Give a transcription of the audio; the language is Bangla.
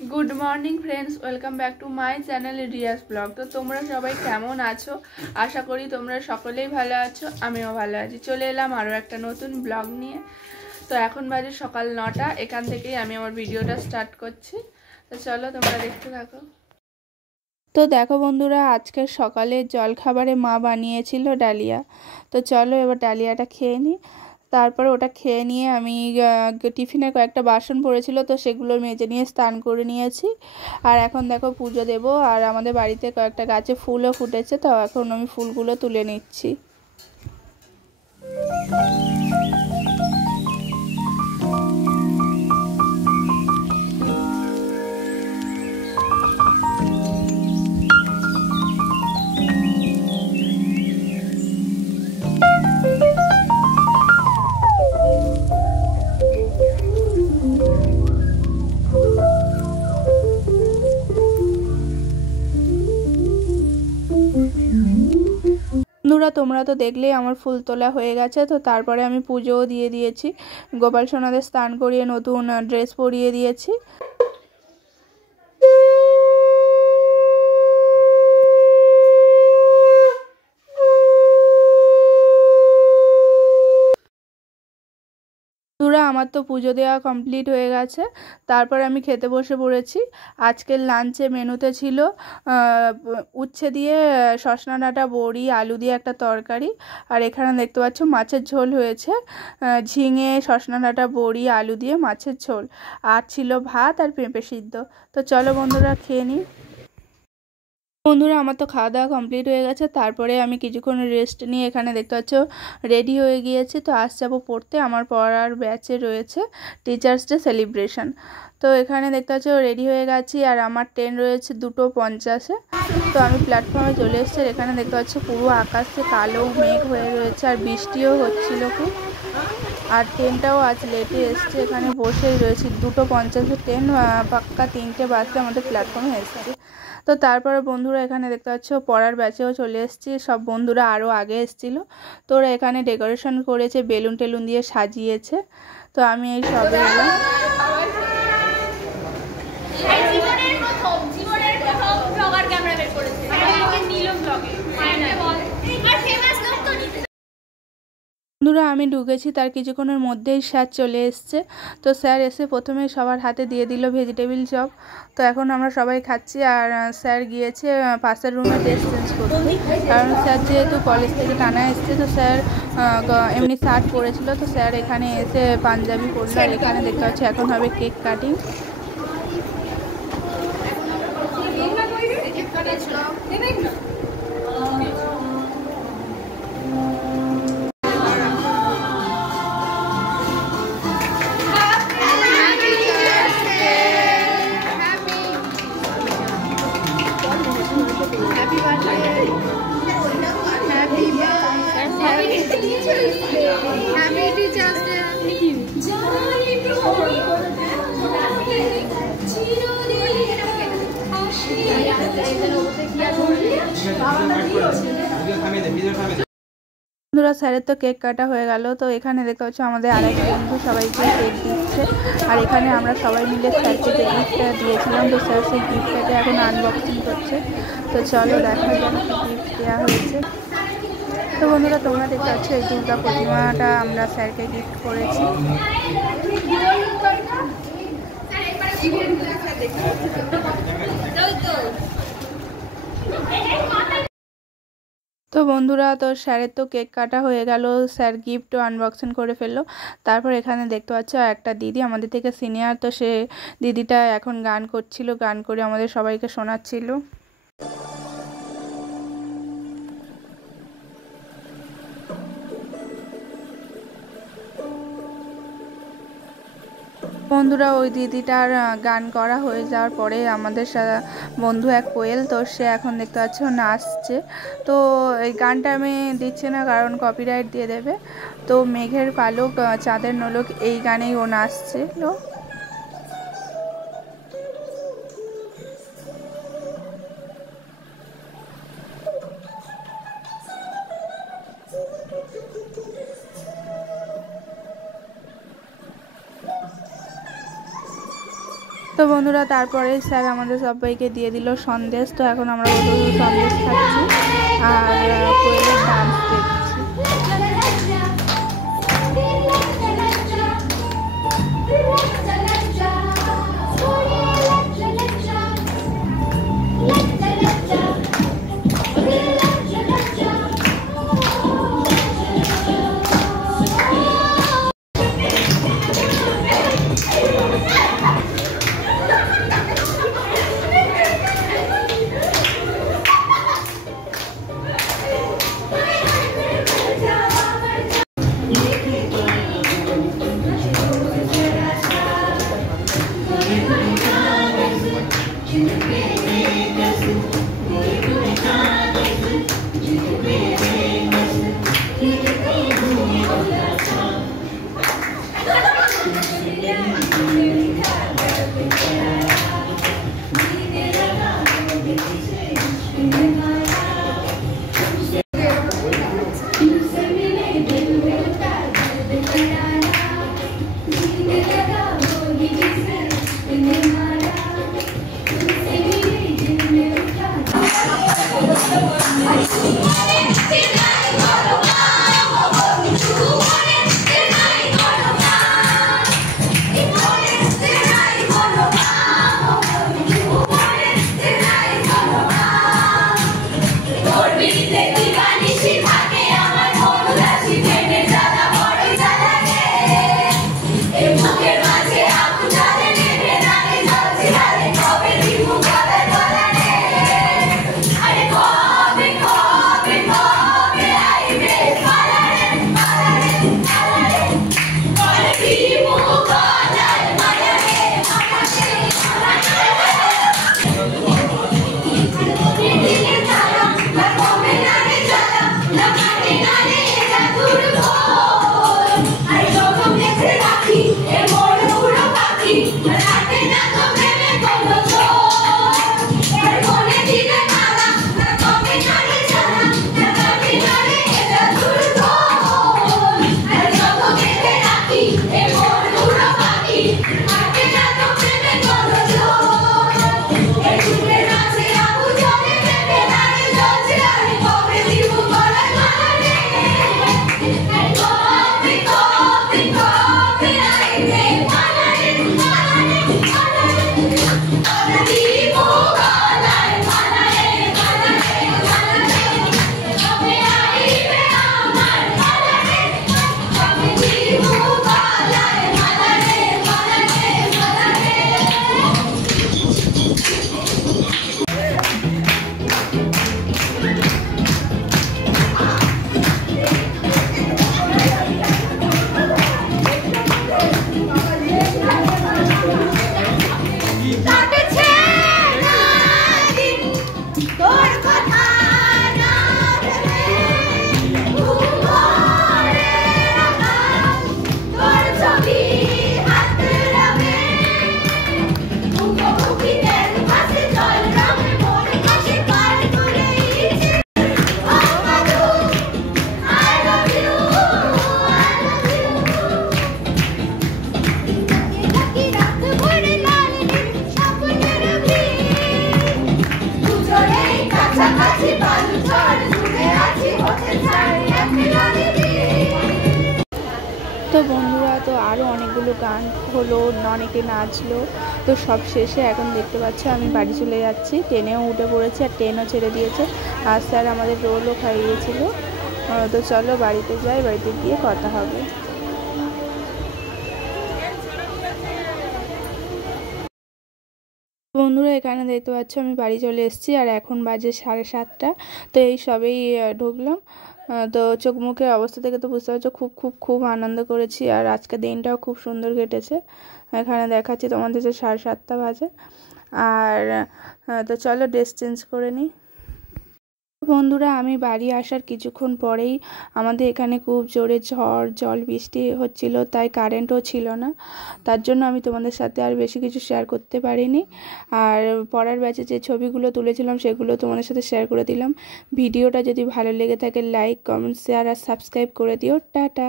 Good morning friends, welcome back to my channel Riya's blog. তো তোমরা সবাই কেমন আছো? আশা করি তোমরা সকলেই ভালো আছো, আমিও ভালো আছি। চলে এলাম আরও একটা নতুন ব্লগ নিয়ে। তো এখন বাজে সকাল 9টা, এখান থেকেই আমি আমার ভিডিওটা স্টার্ট করছি। তো চলো তোমরা দেখতে থাকো। তো দেখো বন্ধুরা, আজকের সকালে জলখাবারে মা বানিয়েছিল ডালিয়া। তো চলো এবার ডালিয়াটা খেয়ে নিই। তারপরে ওটা খেয়ে নিয়ে আমি টিফিনে কয়েকটা বাসন পড়েছিল, তো সেগুলো মেজে নিয়ে স্নান করে নিয়েছি। আর এখন দেখো পুজো দেব, আর আমাদের বাড়িতে কয়েকটা গাছে ফুলও ফুটেছে, তো এখন আমি ফুলগুলো তুলে নিচ্ছি। বন্ধুরা, তোমরা তো দেখলেই আমার ফুল তোলা হয়ে গেছে। তো তারপরে আমি পুজোও দিয়ে দিয়েছি, গোপাল সোনাদের স্নান করিয়ে নতুন ড্রেস পরিয়ে দিয়েছি। বন্ধুরা, আমার তো পুজো দেওয়া কমপ্লিট হয়ে গেছে। তারপর আমি খেতে বসে পড়েছি। আজকের লাঞ্চে মেনুতে ছিল উচ্ছে দিয়ে সজনা ডাঁটা, বড়ি, আলু দিয়ে একটা তরকারি। আর এখানে দেখতে পাচ্ছ মাছের ঝোল হয়েছে, ঝিঙে, সজনা ডাঁটা, বড়ি, আলু দিয়ে মাছের ঝোল। আর ছিল ভাত আর পেঁপে সিদ্ধ। তো চলো বন্ধুরা খেয়ে নিই। বন্ধুরা, আমার তো খাওয়া দাওয়া কমপ্লিট হয়ে গেছে। তারপরে আমি কিছুক্ষণ রেস্ট নিয়ে এখানে দেখতে পাচ্ছ রেডি হয়ে গিয়েছি। তো আজ যাবো পড়তে, আমার পড়ার ব্যাচে রয়েছে টিচার্স ডে সেলিব্রেশন। তো এখানে দেখতে পাচ্ছ রেডি হয়ে গেছি, আর আমার ট্রেন রয়েছে 2:50-এ। তো আমি প্ল্যাটফর্মে চলে এসেছি। এখানে দেখতে পাচ্ছ পুরো আকাশে কালো মেঘ হয়ে রয়েছে, আর বৃষ্টিও হচ্ছিল খুব। আর ট্রেনটাও আজ লেটে এসছে, এখানে বসেই রয়েছি। 2:50-এর ট্রেন, পাক্কা 3টে বাজতে আমাদের প্ল্যাটফর্মে এসছে। তো তারপরে বন্ধুরা এখানে দেখতে পাচ্ছ পড়ার ব্যাচেও চলে এসেছি। সব বন্ধুরা আরও আগে এসেছিলো। তো ওরা এখানে ডেকোরেশন করেছে, বেলুন টেলুন দিয়ে সাজিয়েছে। তো আমি এই সবে এলাম। বন্ধুরা, আমি ঢুকেছি তার কিছুক্ষণের মধ্যেই স্যার চলে এসছে। তো স্যার এসে প্রথমে সবার হাতে দিয়ে দিল ভেজিটেবিল চপ। তো এখন আমরা সবাই খাচ্ছি। আর স্যার গিয়েছে পাশের রুমে ড্রেস চেঞ্জ করতে, কারণ স্যার যেহেতু কলেজ থেকে টানা এসছে। তো স্যার এমনি শার্ট পরেছিল, তো স্যার এখানে এসে পাঞ্জাবি পরলো। আর এখানে দেখতে পাচ্ছি এখন হবে কেক কাটিং। বন্ধুরা, স্যারের তো কেক কাটা হয়ে গেল। তো এখানে দেখতে পাচ্ছ আমাদের আরেক বন্ধু সবাইকে কেক দিচ্ছে। আর এখানে আমরা সবাই মিলে স্যারকে যে গিফটটা দিয়েছিলাম, তো স্যার সেই গিফটটাকে এখন আনবক্সিং করছে। তো চলো দেখা যাক গিফট দেওয়া হয়েছে। তো বন্ধুরা, তোমরা দেখতে পাচ্ছ এই দুর্গা প্রতিমাটা আমরা স্যারকে গিফট করেছি। তো বন্ধুরা, তো স্যারের তো কেক কাটা হয়ে গেল, স্যার গিফটও আনবক্সিং করে ফেললো। তারপর এখানে দেখতে পাচ্ছ একটা দিদি আমাদের থেকে সিনিয়র, তো সে দিদিটা এখন গান করছিল, গান করে আমাদের সবাইকে শোনাচ্ছিল। বন্ধুরা, ওই দিদিটার গান করা হয়ে যাওয়ার পরে আমাদের বন্ধু এক কোয়েল, তো সে এখন দেখতে পাচ্ছ নাচছে। তো এই গানটা আমি দিচ্ছি না, কারণ কপিরাইট দিয়ে দেবে। তো মেঘের পালক চাঁদের নোলক, এই গানেই ও নাচছিল। তো বন্ধুরা তারপরে স্যার আমাদের সবাইকে দিয়ে দিল সন্দেশ। তো এখন আমরা সন্দেশ খাচ্ছি আর কোয়েলের ডান্স দেখছি। তো বন্ধুরা তো আরও অনেকগুলো গান হলো, অনেকে নাচলো। তো সব শেষে এখন দেখতে পাচ্ছ আমি বাড়ি চলে যাচ্ছি। ট্রেনেও উঠে পড়েছি আর ট্রেনও ছেড়ে দিয়েছে আর স্যার আমাদের রোলও খাইয়েছিল। তো চলো বাড়িতে যাই, বাড়িতে গিয়ে কথা হবে। বন্ধুরা এখানে দেখতে পাচ্ছ আমি বাড়ি চলে এসেছি আর এখন বাজে 7:30। তো এই সবেই ঢুকলাম। তো চোখ মুখের অবস্থা থেকে তো বুঝতে পারছো খুব খুব খুব আনন্দ করেছি আর আজকে দিনটাও খুব সুন্দর কেটেছে। এখানে দেখাচ্ছি তোমাদের যে 7:30 বাজে। আর তো চলো ড্রেস চেঞ্জ করে নিই। বন্ধুরা আমি বাড়ি আসার কিছুক্ষণ পরেই আমাদের এখানে খুব জোরে ঝড় জল বৃষ্টি হচ্ছিল, তাই কারেন্টও ছিল না। তার জন্য আমি তোমাদের সাথে আর বেশি কিছু শেয়ার করতে পারিনি। আর পরের ব্যাচে যে ছবিগুলো তুলেছিলাম সেগুলো তোমাদের সাথে শেয়ার করে দিলাম। ভিডিওটা যদি ভালো লেগে থাকে লাইক কমেন্ট শেয়ার আর সাবস্ক্রাইব করে দিও। টাটা।